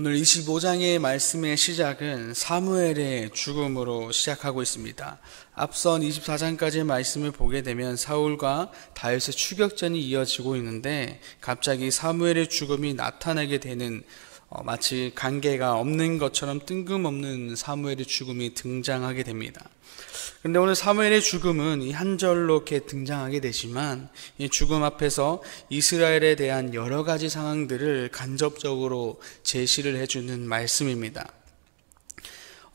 오늘 25장의 말씀의 시작은 사무엘의 죽음으로 시작하고 있습니다. 앞선 24장까지의 말씀을 보게 되면 사울과 다윗의 추격전이 이어지고 있는데 갑자기 사무엘의 죽음이 나타나게 되는 마치 관계가 없는 것처럼 뜬금없는 사무엘의 죽음이 등장하게 됩니다. 그런데 오늘 사무엘의 죽음은 이 한 절로 이렇게 등장하게 되지만 이 죽음 앞에서 이스라엘에 대한 여러 가지 상황들을 간접적으로 제시를 해주는 말씀입니다.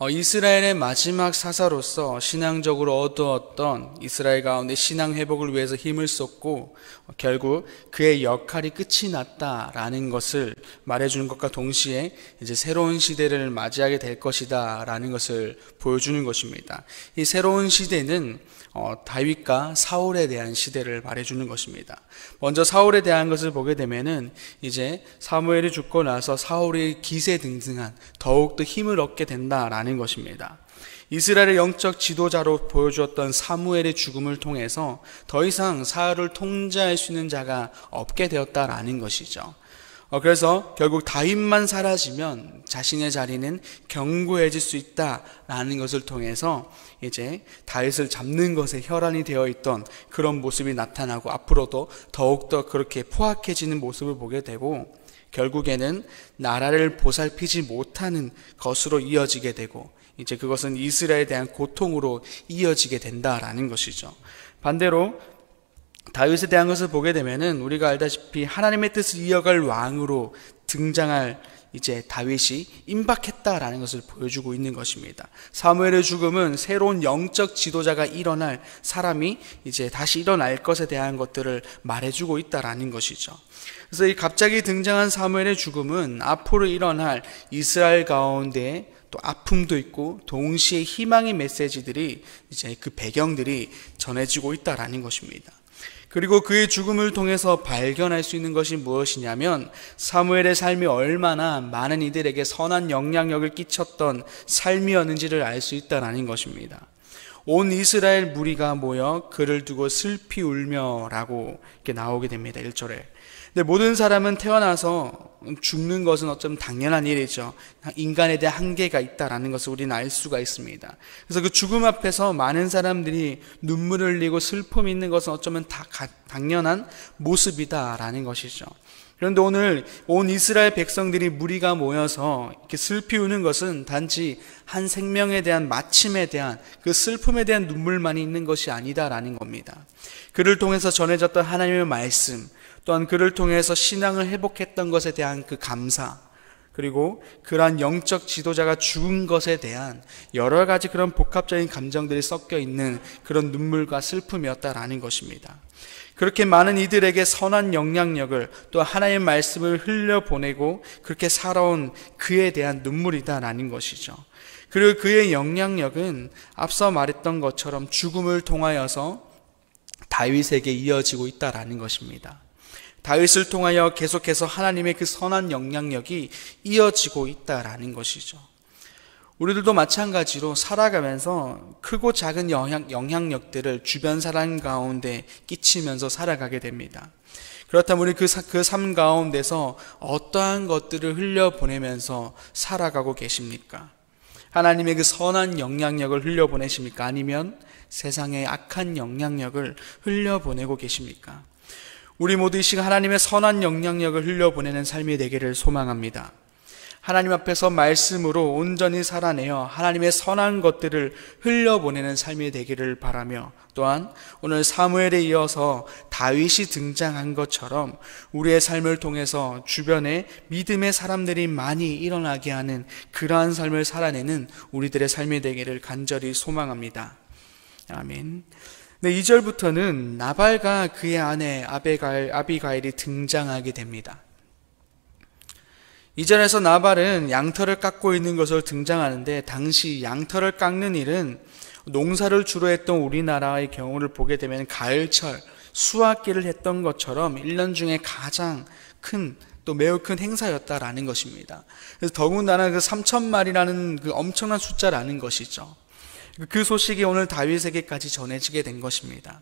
이스라엘의 마지막 사사로서 신앙적으로 얻어왔던 이스라엘 가운데 신앙 회복을 위해서 힘을 쏟고 결국 그의 역할이 끝이 났다라는 것을 말해주는 것과 동시에 이제 새로운 시대를 맞이하게 될 것이다 라는 것을 보여주는 것입니다. 이 새로운 시대는 다윗과 사울에 대한 시대를 말해주는 것입니다. 먼저 사울에 대한 것을 보게 되면은 이제 사무엘이 죽고 나서 사울이 기세등등한 더욱더 힘을 얻게 된다라는 것입니다. 이스라엘의 영적 지도자로 보여주었던 사무엘의 죽음을 통해서 더 이상 사울을 통제할 수 있는 자가 없게 되었다라는 것이죠. 그래서 결국 다윗만 사라지면 자신의 자리는 견고해질 수 있다라는 것을 통해서 이제 다윗을 잡는 것에 혈안이 되어 있던 그런 모습이 나타나고 앞으로도 더욱더 그렇게 포악해지는 모습을 보게 되고 결국에는 나라를 보살피지 못하는 것으로 이어지게 되고 이제 그것은 이스라엘에 대한 고통으로 이어지게 된다라는 것이죠. 반대로 다윗에 대한 것을 보게 되면은 우리가 알다시피 하나님의 뜻을 이어갈 왕으로 등장할 이제 다윗이 임박했다라는 것을 보여주고 있는 것입니다. 사무엘의 죽음은 새로운 영적 지도자가 일어날 사람이 이제 다시 일어날 것에 대한 것들을 말해주고 있다라는 것이죠. 그래서 이 갑자기 등장한 사무엘의 죽음은 앞으로 일어날 이스라엘 가운데 또 아픔도 있고 동시에 희망의 메시지들이 이제 그 배경들이 전해지고 있다라는 것입니다. 그리고 그의 죽음을 통해서 발견할 수 있는 것이 무엇이냐면 사무엘의 삶이 얼마나 많은 이들에게 선한 영향력을 끼쳤던 삶이었는지를 알 수 있다는 것입니다. 온 이스라엘 무리가 모여 그를 두고 슬피 울며라고 이렇게 나오게 됩니다. 1절에. 근데 모든 사람은 태어나서 죽는 것은 어쩌면 당연한 일이죠. 인간에 대한 한계가 있다라는 것을 우리는 알 수가 있습니다. 그래서 그 죽음 앞에서 많은 사람들이 눈물을 흘리고 슬픔이 있는 것은 어쩌면 다 당연한 모습이다라는 것이죠. 그런데 오늘 온 이스라엘 백성들이 무리가 모여서 이렇게 슬피 우는 것은 단지 한 생명에 대한 마침에 대한 그 슬픔에 대한 눈물만이 있는 것이 아니다라는 겁니다. 그를 통해서 전해졌던 하나님의 말씀, 또한 그를 통해서 신앙을 회복했던 것에 대한 그 감사, 그리고 그러한 영적 지도자가 죽은 것에 대한 여러 가지 그런 복합적인 감정들이 섞여 있는 그런 눈물과 슬픔이었다라는 것입니다. 그렇게 많은 이들에게 선한 영향력을 또 하나님의 말씀을 흘려보내고 그렇게 살아온 그에 대한 눈물이다라는 것이죠. 그리고 그의 영향력은 앞서 말했던 것처럼 죽음을 통하여서 다윗에게 이어지고 있다라는 것입니다. 다윗을 통하여 계속해서 하나님의 그 선한 영향력이 이어지고 있다라는 것이죠. 우리들도 마찬가지로 살아가면서 크고 작은 영향력들을 주변 사람 가운데 끼치면서 살아가게 됩니다. 그렇다면 우리 그 삶 가운데서 어떠한 것들을 흘려보내면서 살아가고 계십니까? 하나님의 그 선한 영향력을 흘려보내십니까? 아니면 세상의 악한 영향력을 흘려보내고 계십니까? 우리 모두 이 시간 하나님의 선한 영향력을 흘려보내는 삶이 되기를 소망합니다. 하나님 앞에서 말씀으로 온전히 살아내어 하나님의 선한 것들을 흘려보내는 삶이 되기를 바라며 또한 오늘 사무엘에 이어서 다윗이 등장한 것처럼 우리의 삶을 통해서 주변에 믿음의 사람들이 많이 일어나게 하는 그러한 삶을 살아내는 우리들의 삶이 되기를 간절히 소망합니다. 아멘. 네, 2절부터는 나발과 그의 아내 아비가일이 등장하게 됩니다. 2절에서 나발은 양털을 깎고 있는 것으로 등장하는데 당시 양털을 깎는 일은 농사를 주로 했던 우리나라의 경우를 보게 되면 가을철 수확기를 했던 것처럼 1년 중에 가장 큰 또 매우 큰 행사였다라는 것입니다. 그래서 더군다나 그 3,000마리라는 그 엄청난 숫자라는 것이죠. 그 소식이 오늘 다윗에게까지 전해지게 된 것입니다.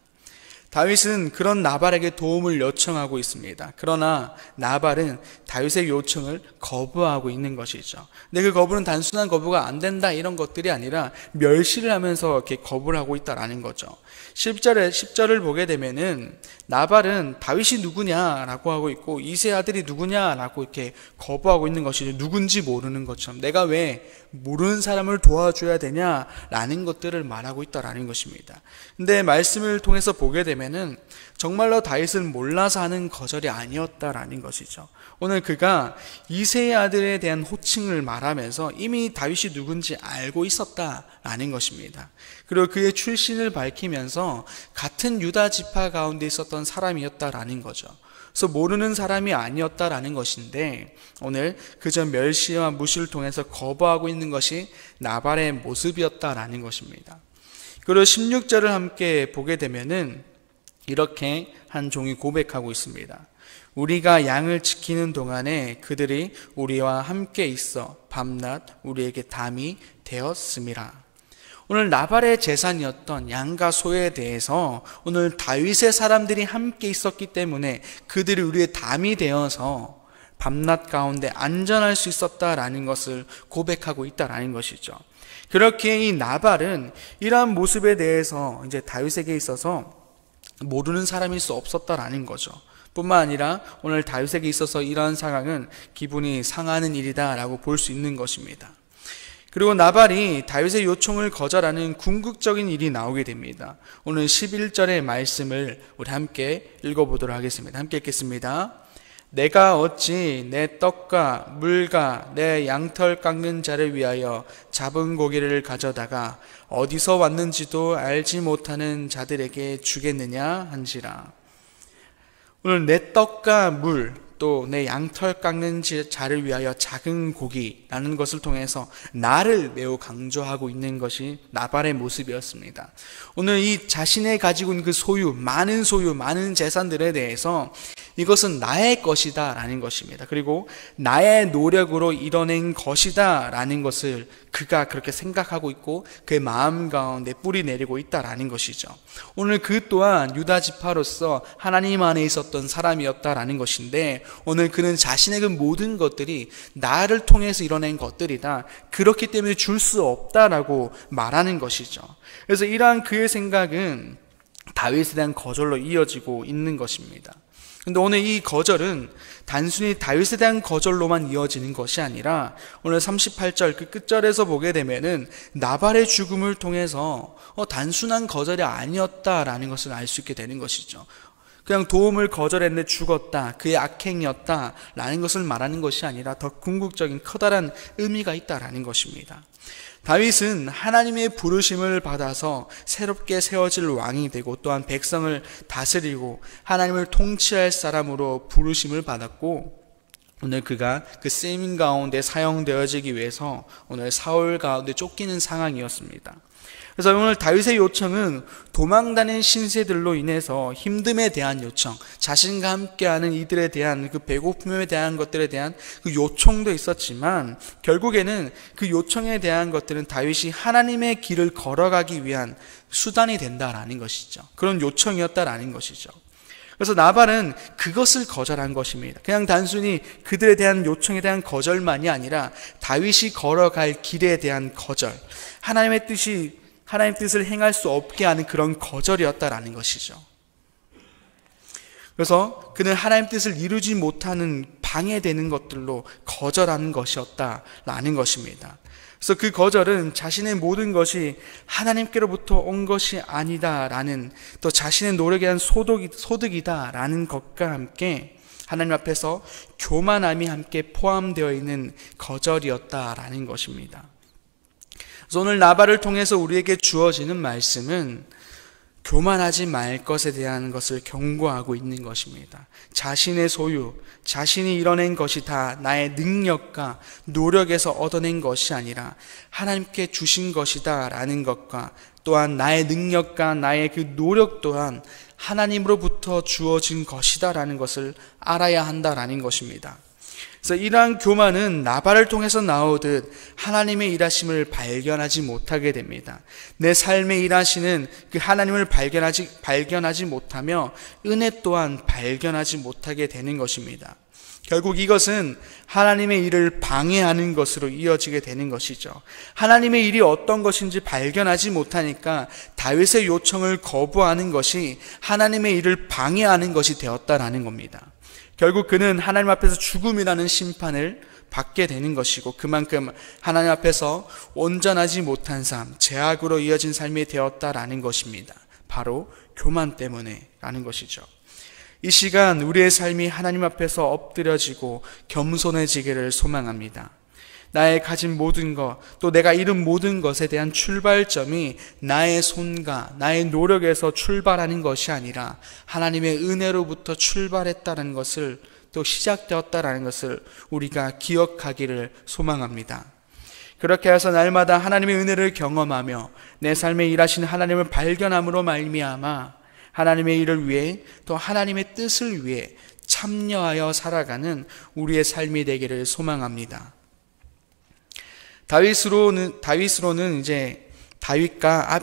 다윗은 그런 나발에게 도움을 요청하고 있습니다. 그러나 나발은 다윗의 요청을 거부하고 있는 것이죠. 근데 그 거부는 단순한 거부가 안 된다 이런 것들이 아니라 멸시를 하면서 이렇게 거부를 하고 있다라는 거죠. 10절을 보게 되면은 나발은 다윗이 누구냐라고 하고 있고 이세 아들이 누구냐라고 이렇게 거부하고 있는 것이죠. 누군지 모르는 것처럼 내가 왜 모르는 사람을 도와줘야 되냐라는 것들을 말하고 있다라는 것입니다. 근데 말씀을 통해서 보게 되면은 정말로 다윗은 몰라서 하는 거절이 아니었다라는 것이죠. 오늘 그가 이세의 아들에 대한 호칭을 말하면서 이미 다윗이 누군지 알고 있었다라는 것입니다. 그리고 그의 출신을 밝히면서 같은 유다 지파 가운데 있었던 사람이었다라는 거죠. 그래서 모르는 사람이 아니었다라는 것인데 오늘 그저 멸시와 무시를 통해서 거부하고 있는 것이 나발의 모습이었다라는 것입니다. 그리고 16절을 함께 보게 되면은 이렇게 한 종이 고백하고 있습니다. 우리가 양을 지키는 동안에 그들이 우리와 함께 있어 밤낮 우리에게 담이 되었음이라. 오늘 나발의 재산이었던 양과 소에 대해서 오늘 다윗의 사람들이 함께 있었기 때문에 그들이 우리의 담이 되어서 밤낮 가운데 안전할 수 있었다라는 것을 고백하고 있다라는 것이죠. 그렇게 이 나발은 이러한 모습에 대해서 이제 다윗에게 있어서 모르는 사람일 수 없었다라는 거죠. 뿐만 아니라 오늘 다윗에게 있어서 이러한 상황은 기분이 상하는 일이다라고 볼 수 있는 것입니다. 그리고 나발이 다윗의 요청을 거절하는 궁극적인 일이 나오게 됩니다. 오늘 11절의 말씀을 우리 함께 읽어보도록 하겠습니다. 함께 읽겠습니다. 내가 어찌 내 떡과 물과 내 양털 깎는 자를 위하여 잡은 고기를 가져다가 어디서 왔는지도 알지 못하는 자들에게 주겠느냐 한지라. 오늘 내 떡과 물 또 내 양털 깎는 자를 위하여 작은 고기라는 것을 통해서 나를 매우 강조하고 있는 것이 나발의 모습이었습니다. 오늘 이 자신의 가지고 있는 그 소유, 많은 재산들에 대해서 이것은 나의 것이다 라는 것입니다. 그리고 나의 노력으로 이뤄낸 것이다 라는 것을 그가 그렇게 생각하고 있고 그의 마음 가운데 뿌리 내리고 있다라는 것이죠. 오늘 그 또한 유다 지파로서 하나님 안에 있었던 사람이었다라는 것인데 오늘 그는 자신의 그 모든 것들이 나를 통해서 이뤄낸 것들이다. 그렇기 때문에 줄 수 없다라고 말하는 것이죠. 그래서 이러한 그의 생각은 다윗에 대한 거절로 이어지고 있는 것입니다. 근데 오늘 이 거절은 단순히 다윗에 대한 거절로만 이어지는 것이 아니라 오늘 38절 그 끝절에서 보게 되면은 나발의 죽음을 통해서 단순한 거절이 아니었다라는 것을 알 수 있게 되는 것이죠. 그냥 도움을 거절했는데 죽었다, 그의 악행이었다 라는 것을 말하는 것이 아니라 더 궁극적인 커다란 의미가 있다라는 것입니다. 다윗은 하나님의 부르심을 받아서 새롭게 세워질 왕이 되고 또한 백성을 다스리고 하나님을 통치할 사람으로 부르심을 받았고 오늘 그가 그 쓰임 가운데 사용되어지기 위해서 오늘 사울 가운데 쫓기는 상황이었습니다. 그래서 오늘 다윗의 요청은 도망다니는 신세들로 인해서 힘듦에 대한 요청, 자신과 함께하는 이들에 대한 그 배고픔에 대한 것들에 대한 그 요청도 있었지만 결국에는 그 요청에 대한 것들은 다윗이 하나님의 길을 걸어가기 위한 수단이 된다라는 것이죠. 그런 요청이었다라는 것이죠. 그래서 나발은 그것을 거절한 것입니다. 그냥 단순히 그들에 대한 요청에 대한 거절만이 아니라 다윗이 걸어갈 길에 대한 거절, 하나님 뜻을 행할 수 없게 하는 그런 거절이었다라는 것이죠. 그래서 그는 하나님 뜻을 이루지 못하는 방해되는 것들로 거절하는 것이었다라는 것입니다. 그래서 그 거절은 자신의 모든 것이 하나님께로부터 온 것이 아니다라는 또 자신의 노력에 대한 소득이다라는 것과 함께 하나님 앞에서 교만함이 함께 포함되어 있는 거절이었다라는 것입니다. 그래서 오늘 나발을 통해서 우리에게 주어지는 말씀은 교만하지 말 것에 대한 것을 경고하고 있는 것입니다. 자신의 소유, 자신이 이뤄낸 것이 다 나의 능력과 노력에서 얻어낸 것이 아니라 하나님께 주신 것이다 라는 것과 또한 나의 능력과 나의 그 노력 또한 하나님으로부터 주어진 것이다 라는 것을 알아야 한다라는 것입니다. 그래서 이러한 교만은 나발을 통해서 나오듯 하나님의 일하심을 발견하지 못하게 됩니다. 내 삶에 일하시는 그 하나님을 발견하지 못하며 은혜 또한 발견하지 못하게 되는 것입니다. 결국 이것은 하나님의 일을 방해하는 것으로 이어지게 되는 것이죠. 하나님의 일이 어떤 것인지 발견하지 못하니까 다윗의 요청을 거부하는 것이 하나님의 일을 방해하는 것이 되었다라는 겁니다. 결국 그는 하나님 앞에서 죽음이라는 심판을 받게 되는 것이고, 그만큼 하나님 앞에서 온전하지 못한 삶, 죄악으로 이어진 삶이 되었다라는 것입니다. 바로 교만 때문에라는 것이죠. 이 시간 우리의 삶이 하나님 앞에서 엎드려지고 겸손해지기를 소망합니다. 나의 가진 모든 것, 또 내가 이룬 모든 것에 대한 출발점이 나의 손과 나의 노력에서 출발하는 것이 아니라 하나님의 은혜로부터 출발했다는 것을, 또 시작되었다는 것을 우리가 기억하기를 소망합니다. 그렇게 해서 날마다 하나님의 은혜를 경험하며 내 삶에 일하시는 하나님을 발견함으로 말미암아 하나님의 일을 위해, 또 하나님의 뜻을 위해 참여하여 살아가는 우리의 삶이 되기를 소망합니다. 다윗으로는 이제 다윗과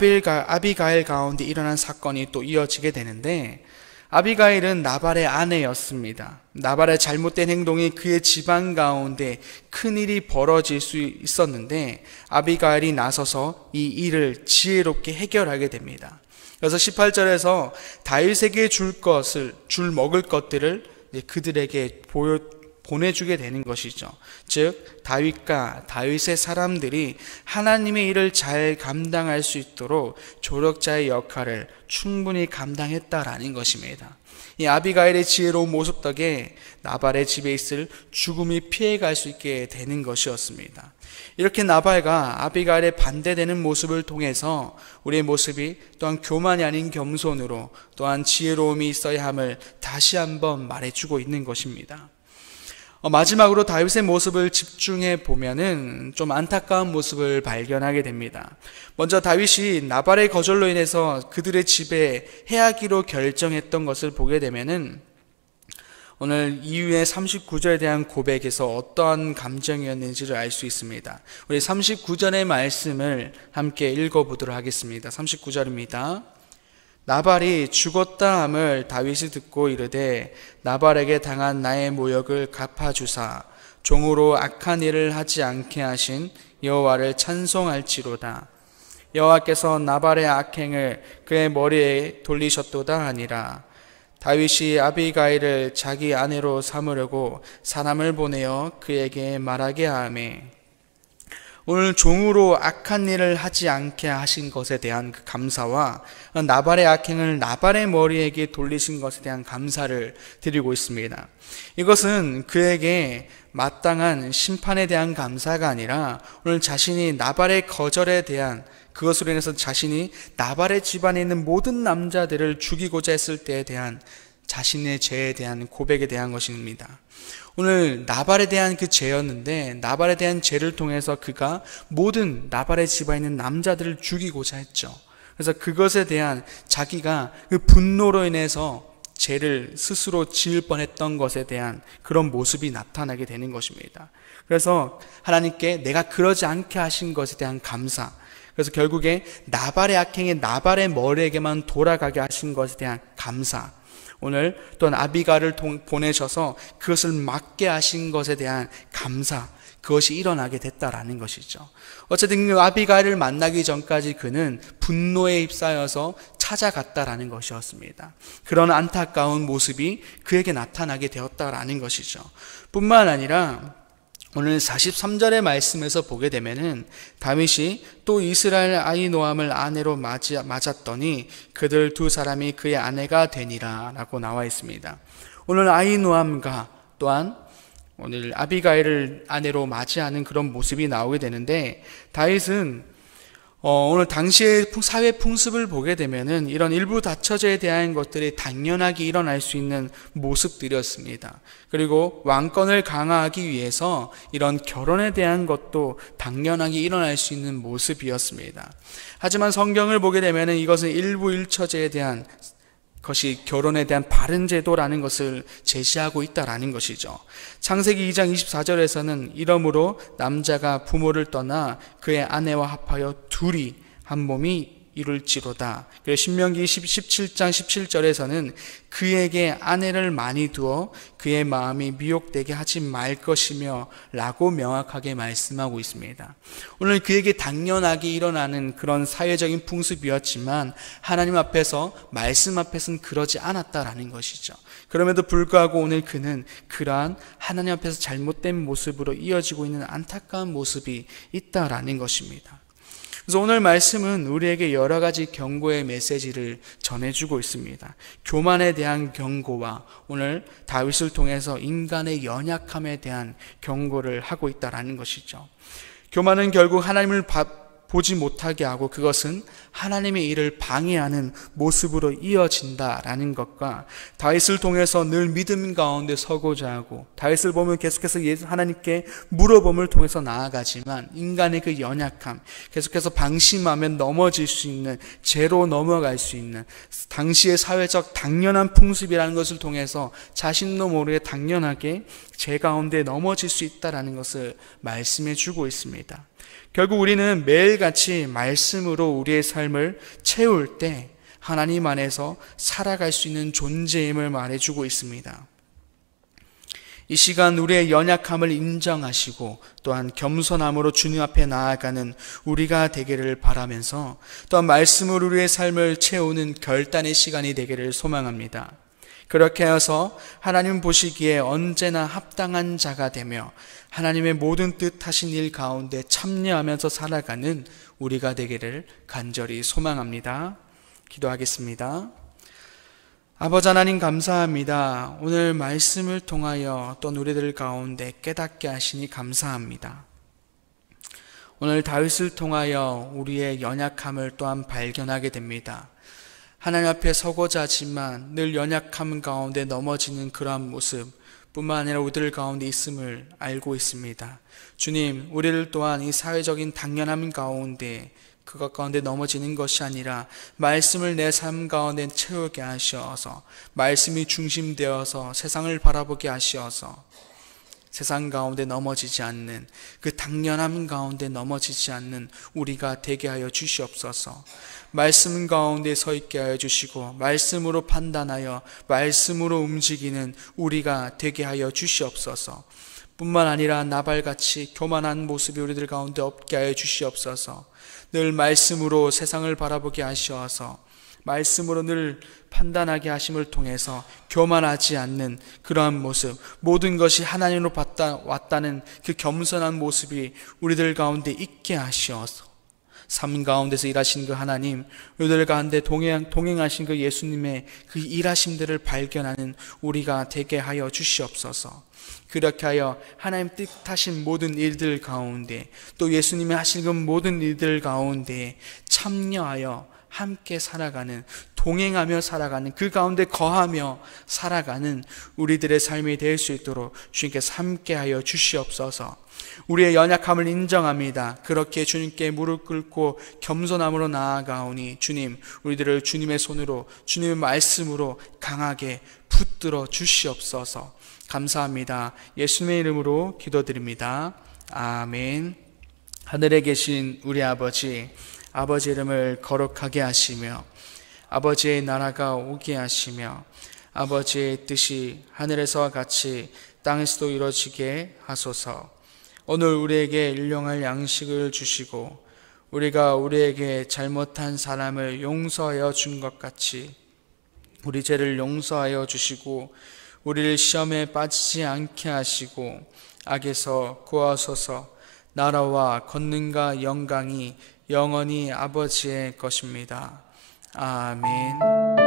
아비가일 가운데 일어난 사건이 또 이어지게 되는데, 아비가일은 나발의 아내였습니다. 나발의 잘못된 행동이 그의 집안 가운데 큰일이 벌어질 수 있었는데 아비가일이 나서서 이 일을 지혜롭게 해결하게 됩니다. 그래서 18절에서 다윗에게 줄 먹을 것들을 그들에게 보내주게 되는 것이죠. 즉 다윗과 다윗의 사람들이 하나님의 일을 잘 감당할 수 있도록 조력자의 역할을 충분히 감당했다라는 것입니다. 이 아비가일의 지혜로운 모습 덕에 나발의 집에 있을 죽음이 피해갈 수 있게 되는 것이었습니다. 이렇게 나발과 아비가일의 반대되는 모습을 통해서 우리의 모습이 또한 교만이 아닌 겸손으로, 또한 지혜로움이 있어야 함을 다시 한번 말해주고 있는 것입니다. 마지막으로 다윗의 모습을 집중해 보면은 좀 안타까운 모습을 발견하게 됩니다. 먼저 다윗이 나발의 거절로 인해서 그들의 집에 해하기로 결정했던 것을 보게 되면은 오늘 이후의 39절에 대한 고백에서 어떠한 감정이었는지를 알 수 있습니다. 우리 39절의 말씀을 함께 읽어보도록 하겠습니다. 39절입니다. 나발이 죽었다 함을 다윗이 듣고 이르되 나발에게 당한 나의 모욕을 갚아주사 종으로 악한 일을 하지 않게 하신 여호와를 찬송할지로다. 여호와께서 나발의 악행을 그의 머리에 돌리셨도다 하니라. 다윗이 아비가일을 자기 아내로 삼으려고 사람을 보내어 그에게 말하게 하매, 오늘 종으로 악한 일을 하지 않게 하신 것에 대한 그 감사와 나발의 악행을 나발의 머리에게 돌리신 것에 대한 감사를 드리고 있습니다. 이것은 그에게 마땅한 심판에 대한 감사가 아니라 오늘 자신이 나발의 거절에 대한, 그것으로 인해서 자신이 나발의 집안에 있는 모든 남자들을 죽이고자 했을 때에 대한 자신의 죄에 대한 고백에 대한 것입니다. 오늘 나발에 대한 그 죄였는데, 나발에 대한 죄를 통해서 그가 모든 나발의 집안에 있는 남자들을 죽이고자 했죠. 그래서 그것에 대한 자기가 그 분노로 인해서 죄를 스스로 지을 뻔했던 것에 대한 그런 모습이 나타나게 되는 것입니다. 그래서 하나님께 내가 그러지 않게 하신 것에 대한 감사, 그래서 결국에 나발의 악행이 나발의 머리에게만 돌아가게 하신 것에 대한 감사, 오늘 또한 아비가를 보내셔서 그것을 막게 하신 것에 대한 감사, 그것이 일어나게 됐다라는 것이죠. 어쨌든 그 아비가를 만나기 전까지 그는 분노에 휩싸여서 찾아갔다라는 것이었습니다. 그런 안타까운 모습이 그에게 나타나게 되었다라는 것이죠. 뿐만 아니라 오늘 43절의 말씀에서 보게 되면은 다윗이 또 이스라엘 아히노암을 아내로 맞았더니 그들 두 사람이 그의 아내가 되니라 라고 나와 있습니다. 오늘 아히노암과 또한 오늘 아비가일을 아내로 맞이하는 그런 모습이 나오게 되는데, 다윗은 오늘 당시의 사회 풍습을 보게 되면은 이런 일부 다처제에 대한 것들이 당연하게 일어날 수 있는 모습들이었습니다. 그리고 왕권을 강화하기 위해서 이런 결혼에 대한 것도 당연하게 일어날 수 있는 모습이었습니다. 하지만 성경을 보게 되면은 이것은 일부 일처제에 대한 그것이 결혼에 대한 바른 제도라는 것을 제시하고 있다라는 것이죠. 창세기 2장 24절에서는 이러므로 남자가 부모를 떠나 그의 아내와 합하여 둘이 한 몸이 이룰지로다. 그리고 신명기 17장 17절에서는 그에게 아내를 많이 두어 그의 마음이 미혹되게 하지 말 것이며 라고 명확하게 말씀하고 있습니다. 오늘 그에게 당연하게 일어나는 그런 사회적인 풍습이었지만 하나님 앞에서, 말씀 앞에서는 그러지 않았다라는 것이죠. 그럼에도 불구하고 오늘 그는 그러한 하나님 앞에서 잘못된 모습으로 이어지고 있는 안타까운 모습이 있다라는 것입니다. 그래서 오늘 말씀은 우리에게 여러 가지 경고의 메시지를 전해주고 있습니다. 교만에 대한 경고와 오늘 다윗을 통해서 인간의 연약함에 대한 경고를 하고 있다는 것이죠. 교만은 결국 하나님을 보지 못하게 하고 그것은 하나님의 일을 방해하는 모습으로 이어진다라는 것과, 다윗을 통해서 늘 믿음 가운데 서고자 하고, 다윗을 보면 계속해서 하나님께 물어봄을 통해서 나아가지만 인간의 그 연약함, 계속해서 방심하면 넘어질 수 있는, 죄로 넘어갈 수 있는 당시의 사회적 당연한 풍습이라는 것을 통해서 자신도 모르게 당연하게 죄 가운데 넘어질 수 있다라는 것을 말씀해 주고 있습니다. 결국 우리는 매일같이 말씀으로 우리의 삶을 채울 때 하나님 안에서 살아갈 수 있는 존재임을 말해주고 있습니다. 이 시간 우리의 연약함을 인정하시고 또한 겸손함으로 주님 앞에 나아가는 우리가 되기를 바라면서, 또한 말씀으로 우리의 삶을 채우는 결단의 시간이 되기를 소망합니다. 그렇게 해서 하나님 보시기에 언제나 합당한 자가 되며 하나님의 모든 뜻하신 일 가운데 참여하면서 살아가는 우리가 되기를 간절히 소망합니다. 기도하겠습니다. 아버지 하나님 감사합니다. 오늘 말씀을 통하여 또 우리들 가운데 깨닫게 하시니 감사합니다. 오늘 다윗을 통하여 우리의 연약함을 또한 발견하게 됩니다. 하나님 앞에 서고자 하지만 늘 연약함 가운데 넘어지는 그러한 모습 뿐만 아니라 우리들 가운데 있음을 알고 있습니다. 주님, 우리를 또한 이 사회적인 당연함 가운데, 그것 가운데 넘어지는 것이 아니라 말씀을 내 삶 가운데 채우게 하셔서, 말씀이 중심되어서 세상을 바라보게 하셔서 세상 가운데 넘어지지 않는, 그 당연함 가운데 넘어지지 않는 우리가 되게 하여 주시옵소서. 말씀 가운데 서 있게 하여 주시고 말씀으로 판단하여 말씀으로 움직이는 우리가 되게 하여 주시옵소서. 뿐만 아니라 나발같이 교만한 모습이 우리들 가운데 없게 하여 주시옵소서. 늘 말씀으로 세상을 바라보게 하시어서 말씀으로 늘 판단하게 하심을 통해서 교만하지 않는 그러한 모습, 모든 것이 하나님으로 왔다는 그 겸손한 모습이 우리들 가운데 있게 하시어서 삶 가운데서 일하신 그 하나님, 우리들 가운데 동행하신 그 예수님의 그 일하심들을 발견하는 우리가 되게 하여 주시옵소서. 그렇게 하여 하나님 뜻하신 모든 일들 가운데, 또 예수님이 하신 그 모든 일들 가운데 참여하여 함께 살아가는, 동행하며 살아가는, 그 가운데 거하며 살아가는 우리들의 삶이 될 수 있도록 주님께서 함께하여 주시옵소서. 우리의 연약함을 인정합니다. 그렇게 주님께 무릎 꿇고 겸손함으로 나아가오니 주님, 우리들을 주님의 손으로, 주님의 말씀으로 강하게 붙들어 주시옵소서. 감사합니다. 예수님의 이름으로 기도드립니다. 아멘. 하늘에 계신 우리 아버지, 아버지 이름을 거룩하게 하시며 아버지의 나라가 오게 하시며 아버지의 뜻이 하늘에서와 같이 땅에서도 이루어지게 하소서. 오늘 우리에게 일용할 양식을 주시고 우리가 우리에게 잘못한 사람을 용서하여 준 것 같이 우리 죄를 용서하여 주시고 우리를 시험에 빠지지 않게 하시고 악에서 구하소서. 나라와 권능과 영광이 영원히 아버지의 것입니다. 아멘.